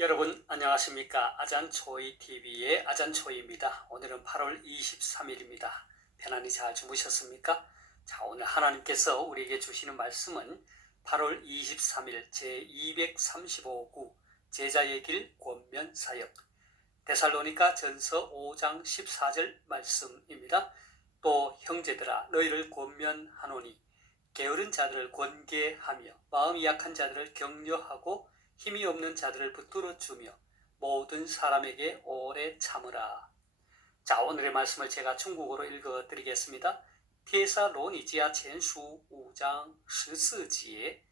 여러분 안녕하십니까? 아잔초이TV의 아잔초이입니다. 오늘은 8월 23일입니다. 편안히 잘 주무셨습니까? 자, 오늘 하나님께서 우리에게 주시는 말씀은 8월 23일 제235구 제자의 길 권면사역 데살로니가 전서 5장 14절 말씀입니다. 또 형제들아 너희를 권면하노니 게으른 자들을 권계하며 마음이 약한 자들을 격려하고 힘이 없는 자들을 붙들어 주며 모든 사람에게 오래 참으라. 자, 오늘의 말씀을 제가 중국어로 읽어 드리겠습니다. 帖撒罗尼迦前书5章14节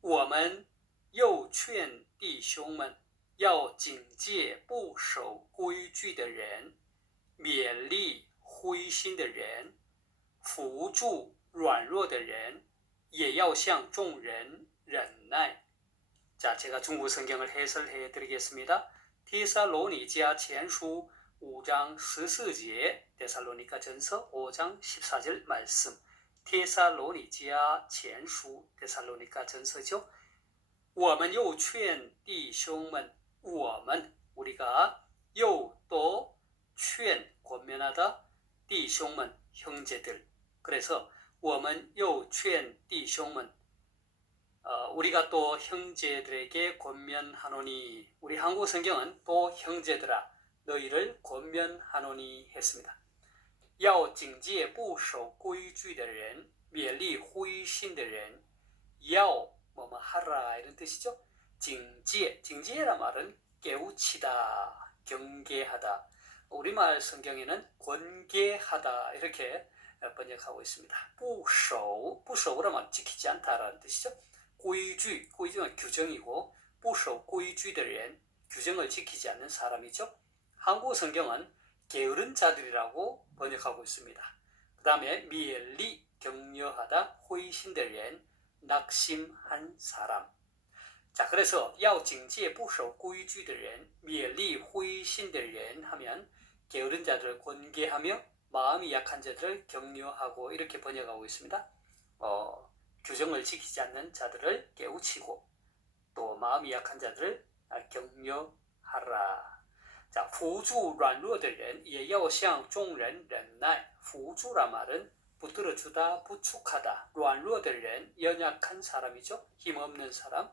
我们又劝弟兄们要警戒不守规矩的人，勉励灰心的人，扶助软弱的人，也要向众人忍耐。 자, 제가 중국 성경을 해설해 드리겠습니다. 데살로니迦前书 5장 14절, 데살로니가 전서 5장 14절 말씀. 데살로니迦前书, 데살로니가 전서죠. 我们又劝弟兄们, 我们, 우리가, 又, 또, 劝, 권면하다, 弟兄们, 형제들. 그래서 我们又劝弟兄们, 우리가 또 형제들에게 권면하노니, 우리 한국 성경은 또 형제들아 너희를 권면하노니 했습니다. 要警戒不守规矩的人，勉励灰心的人，要뭐뭐 하라 이런 뜻이죠. 징제란 말은 깨우치다, 경계하다. 우리말 성경에는 권계하다 이렇게 번역하고 있습니다. 不守란 말 지키지 않다라는 뜻이죠. 规矩는 규정이고 不守规矩的人, 규정을 지키지 않는 사람이죠. 한국 성경은 게으른 자들이라고 번역하고 있습니다. 그 다음에 勉励, 격려하다, 灰心的人, 낙심한 사람. 자, 그래서 要警戒不守规矩的人,勉励灰心的人 하면 게으른 자들을 권계하며 마음이 약한 자들을 격려하고 이렇게 번역하고 있습니다. 규정을 지키지 않는 자들을 깨우치고 또 마음이 약한 자들을 격려하라. 자, 扶助软弱的人也要向众人忍耐. 扶助란 말은 붙들어주다, 부축하다. 软弱的人, 연약한 사람이죠. 힘없는 사람.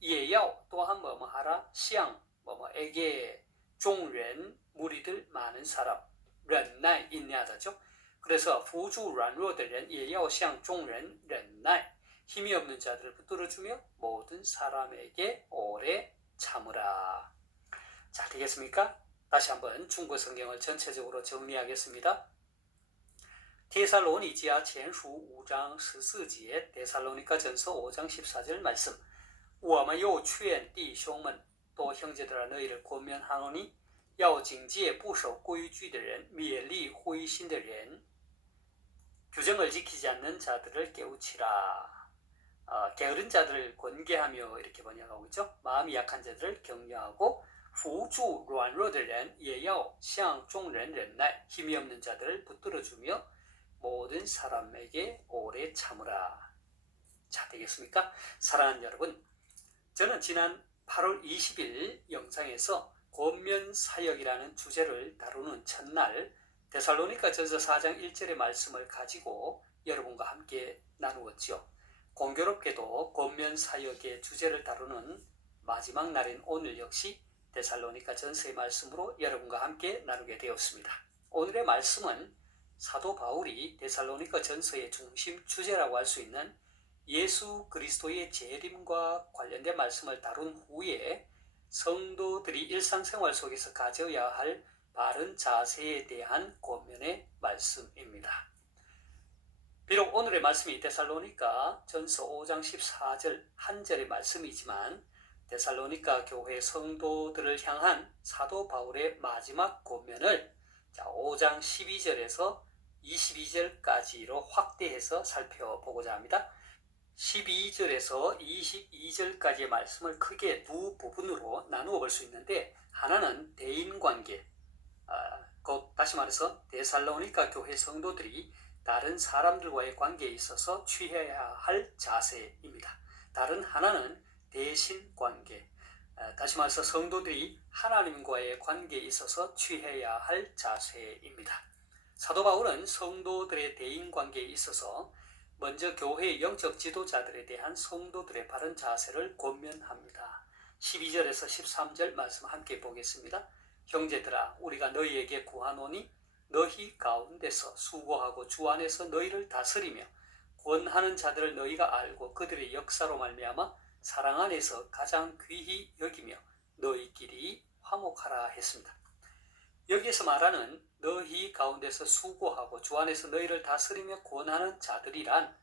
也要 또한 뭐뭐 하라, 向 뭐뭐에게, 众人 무리들 많은 사람. 忍耐 인내하다죠. 그래서 扶助软弱的人也要向众人忍耐. 힘이 없는 자들을 붙들어주며 모든 사람에게 오래 참으라. 자, 되겠습니까? 다시 한번 중국 성경을 전체적으로 정리하겠습니다. 데살로니迦前书 5장 14절, 데살로니가 전서 5장 14절 말씀. 我们又劝弟兄们, 또 형제들아 너희를 권면하노니, 要警戒不守规矩的人,勉励灰心的人, 규정을 지키지 않는 자들을 깨우치라. 게으른 자들을 권계하며 이렇게 번역하고 있죠. 마음이 약한 자들을 격려하고 扶助软弱的人也要向众人忍耐. 힘이 없는 자들을 붙들어주며 모든 사람에게 오래 참으라. 자, 되겠습니까? 사랑하는 여러분, 저는 지난 8월 20일 영상에서 권면사역이라는 주제를 다루는 첫날 데살로니가 전서 4장 1절의 말씀을 가지고 여러분과 함께 나누었죠. 공교롭게도 권면사역의 주제를 다루는 마지막 날인 오늘 역시 데살로니가 전서의 말씀으로 여러분과 함께 나누게 되었습니다. 오늘의 말씀은 사도 바울이 데살로니가 전서의 중심 주제라고 할 수 있는 예수 그리스도의 재림과 관련된 말씀을 다룬 후에 성도들이 일상생활 속에서 가져야 할 바른 자세에 대한 권면의 말씀입니다. 비록 오늘의 말씀이 데살로니가 전서 5장 14절 한 절의 말씀이지만 데살로니가 교회 성도들을 향한 사도 바울의 마지막 권면을 5장 12절에서 22절까지로 확대해서 살펴보고자 합니다. 12절에서 22절까지의 말씀을 크게 두 부분으로 나누어 볼 수 있는데, 하나는 대인관계, 곧 다시 말해서 데살로니가 교회 성도들이 다른 사람들과의 관계에 있어서 취해야 할 자세입니다. 다른 하나는 대신관계, 다시 다시 말해서 성도들이 하나님과의 관계에 있어서 취해야 할 자세입니다. 사도 바울은 성도들의 대인관계에 있어서 먼저 교회의 영적 지도자들에 대한 성도들의 바른 자세를 권면합니다. 12절에서 13절 말씀 함께 보겠습니다. 형제들아, 우리가 너희에게 구하노니 너희 가운데서 수고하고 주 안에서 너희를 다스리며 권하는 자들을 너희가 알고 그들의 역사로 말미암아 사랑 안에서 가장 귀히 여기며 너희끼리 화목하라 했습니다. 여기에서 말하는 너희 가운데서 수고하고 주 안에서 너희를 다스리며 권하는 자들이란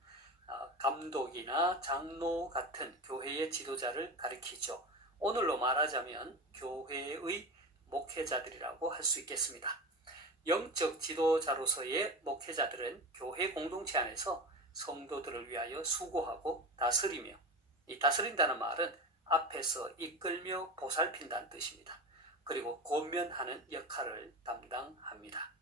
감독이나 장로 같은 교회의 지도자를 가리키죠. 오늘로 말하자면 교회의 목회자들이라고 할 수 있겠습니다. 영적 지도자로서의 목회자들은 교회 공동체 안에서 성도들을 위하여 수고하고 다스리며, 이 다스린다는 말은 앞에서 이끌며 보살핀다는 뜻입니다. 그리고 권면하는 역할을 담당합니다.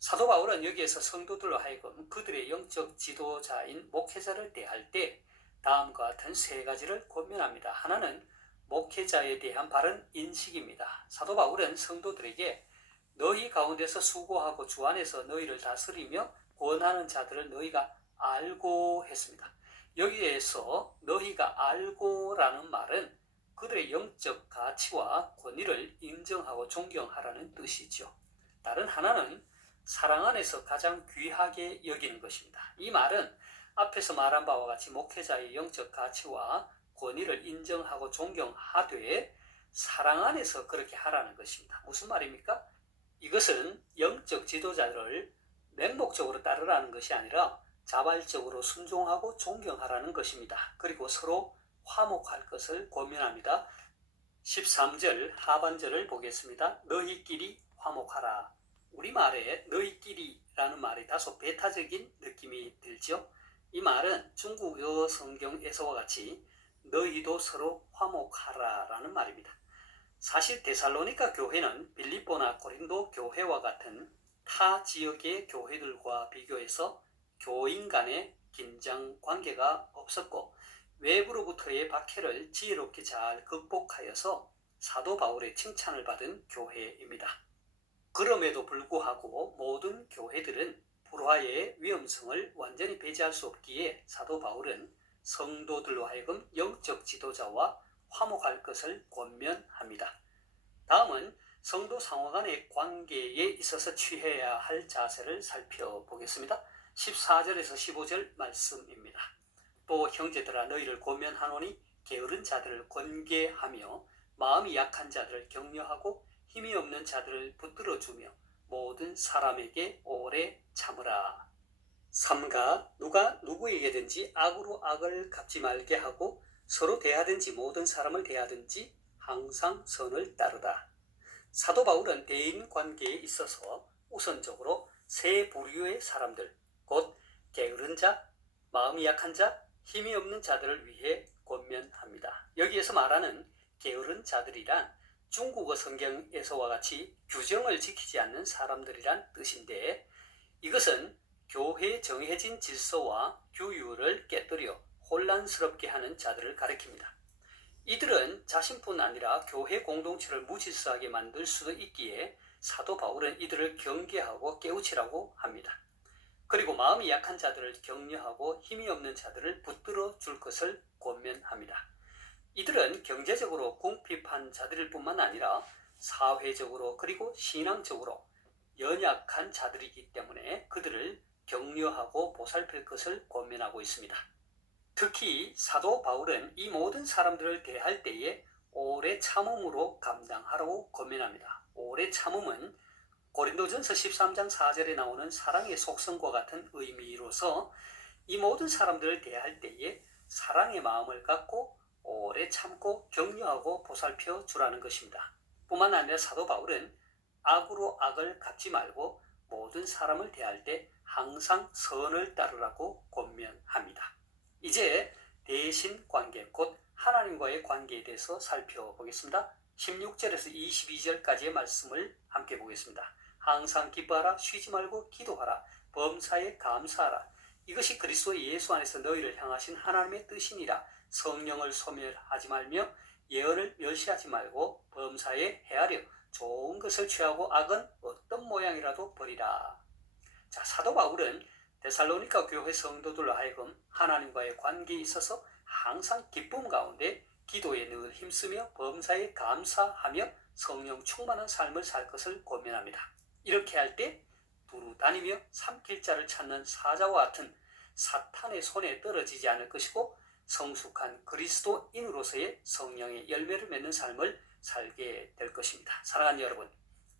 사도 바울은 여기에서 성도들로 하여금 그들의 영적 지도자인 목회자를 대할 때 다음과 같은 세 가지를 권면합니다. 하나는 목회자에 대한 바른 인식입니다. 사도 바울은 성도들에게 너희 가운데서 수고하고 주 안에서 너희를 다스리며 권하는 자들을 너희가 알고 했습니다. 여기에서 너희가 알고라는 말은 그들의 영적 가치와 권위를 인정하고 존경하라는 뜻이죠. 다른 하나는 사랑 안에서 가장 귀하게 여기는 것입니다. 이 말은 앞에서 말한 바와 같이 목회자의 영적 가치와 권위를 인정하고 존경하되 사랑 안에서 그렇게 하라는 것입니다. 무슨 말입니까? 이것은 영적 지도자를 맹목적으로 따르라는 것이 아니라 자발적으로 순종하고 존경하라는 것입니다. 그리고 서로 화목할 것을 권면합니다. 13절 하반절을 보겠습니다. 너희끼리 화목하라. 우리말에 너희끼리라는 말이 다소 배타적인 느낌이 들죠. 이 말은 중국어 성경에서와 같이 너희도 서로 화목하라 라는 말입니다. 사실 데살로니가 교회는 빌립보나 고린도 교회와 같은 타 지역의 교회들과 비교해서 교인 간의 긴장 관계가 없었고 외부로부터의 박해를 지혜롭게 잘 극복하여서 사도 바울의 칭찬을 받은 교회입니다. 그럼에도 불구하고 모든 교회들은 불화의 위험성을 완전히 배제할 수 없기에 사도 바울은 성도들로 하여금 영적 지도자와 화목할 것을 권면합니다. 다음은 성도 상호 간의 관계에 있어서 취해야 할 자세를 살펴보겠습니다. 14절에서 15절 말씀입니다. 또 형제들아 너희를 권면하노니 게으른 자들을 권계하며 마음이 약한 자들을 격려하고 힘이 없는 자들을 붙들어주며 모든 사람에게 오래 참으라. 삼가 누가 누구에게든지 악으로 악을 갚지 말게 하고 서로 대하든지 모든 사람을 대하든지 항상 선을 따르라. 사도 바울은 대인 관계에 있어서 우선적으로 세 부류의 사람들, 곧 게으른 자, 마음이 약한 자, 힘이 없는 자들을 위해 권면합니다. 여기에서 말하는 게으른 자들이란 중국어 성경에서와 같이 규정을 지키지 않는 사람들이란 뜻인데 이것은 교회에 정해진 질서와 규율을 깨뜨려 혼란스럽게 하는 자들을 가리킵니다. 이들은 자신뿐 아니라 교회 공동체를 무질서하게 만들 수도 있기에 사도 바울은 이들을 경계하고 깨우치라고 합니다. 그리고 마음이 약한 자들을 격려하고 힘이 없는 자들을 붙들어 줄 것을 권면합니다. 이들은 경제적으로 궁핍한 자들일 뿐만 아니라 사회적으로 그리고 신앙적으로 연약한 자들이기 때문에 그들을 격려하고 보살필 것을 권면하고 있습니다. 특히 사도 바울은 이 모든 사람들을 대할 때에 오래 참음으로 감당하라고 권면합니다. 오래 참음은 고린도전서 13장 4절에 나오는 사랑의 속성과 같은 의미로서 이 모든 사람들을 대할 때에 사랑의 마음을 갖고 오래 참고 격려하고 보살펴 주라는 것입니다. 뿐만 아니라 사도 바울은 악으로 악을 갚지 말고 모든 사람을 대할 때 항상 선을 따르라고 권면합니다. 이제 대신 관계, 곧 하나님과의 관계에 대해서 살펴보겠습니다. 16절에서 22절까지의 말씀을 함께 보겠습니다. 항상 기뻐하라, 쉬지 말고 기도하라, 범사에 감사하라. 이것이 그리스도 예수 안에서 너희를 향하신 하나님의 뜻이니라. 성령을 소멸하지 말며 예언을 멸시하지 말고 범사에 헤아려 좋은 것을 취하고 악은 어떤 모양이라도 버리라. 자, 사도 바울은 데살로니가 교회 성도들로 하여금 하나님과의 관계에 있어서 항상 기쁨 가운데 기도에 늘 힘쓰며 범사에 감사하며 성령 충만한 삶을 살 것을 권면합니다. 이렇게 할 때 두루 다니며 삼킬 자를 찾는 사자와 같은 사탄의 손에 떨어지지 않을 것이고 성숙한 그리스도인으로서의 성령의 열매를 맺는 삶을 살게 될 것입니다. 사랑하는 여러분,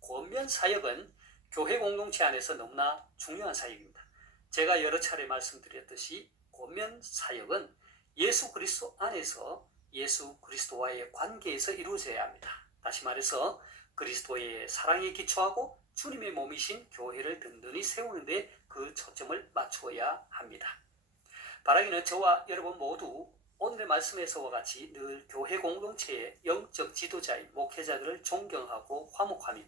권면 사역은 교회 공동체 안에서 너무나 중요한 사역입니다. 제가 여러 차례 말씀드렸듯이 권면 사역은 예수 그리스도 안에서 예수 그리스도와의 관계에서 이루어져야 합니다. 다시 말해서 그리스도의 사랑에 기초하고 주님의 몸이신 교회를 든든히 세우는 데 그 초점을 맞추어야 합니다. 바라기는 저와 여러분 모두 오늘의 말씀에서와 같이 늘 교회 공동체의 영적 지도자인 목회자들을 존경하고 화목하며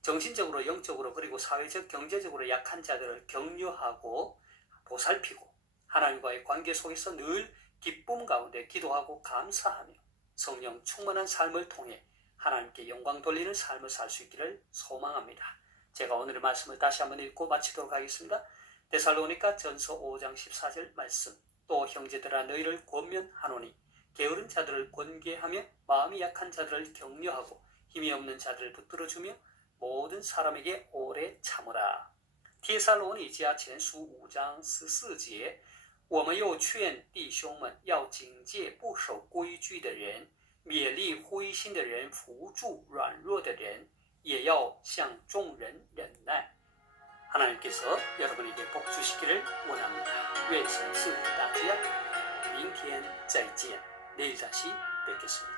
정신적으로 영적으로 그리고 사회적 경제적으로 약한 자들을 격려하고 보살피고 하나님과의 관계 속에서 늘 기쁨 가운데 기도하고 감사하며 성령 충만한 삶을 통해 하나님께 영광 돌리는 삶을 살 수 있기를 소망합니다. 제가 오늘의 말씀을 다시 한번 읽고 마치도록 하겠습니다. 데살로니가 전서 5장 14절 말씀. 또 형제들아 너희를 권면하노니 게으른 자들을 권계하며 마음이 약한 자들을 격려하고 힘이 없는 자들을 붙들어주며 모든 사람에게 오래 참으라. 帖撒罗尼迦前书5章14节，我们又劝弟兄们要警戒不守规矩的人，勉励灰心的人，扶助软弱的人，也要向众人忍耐。 하나님께서 여러분에게 복 주시기를 원합니다. 愿神赐福大家。明天再见。 내일 다시 뵙겠습니다.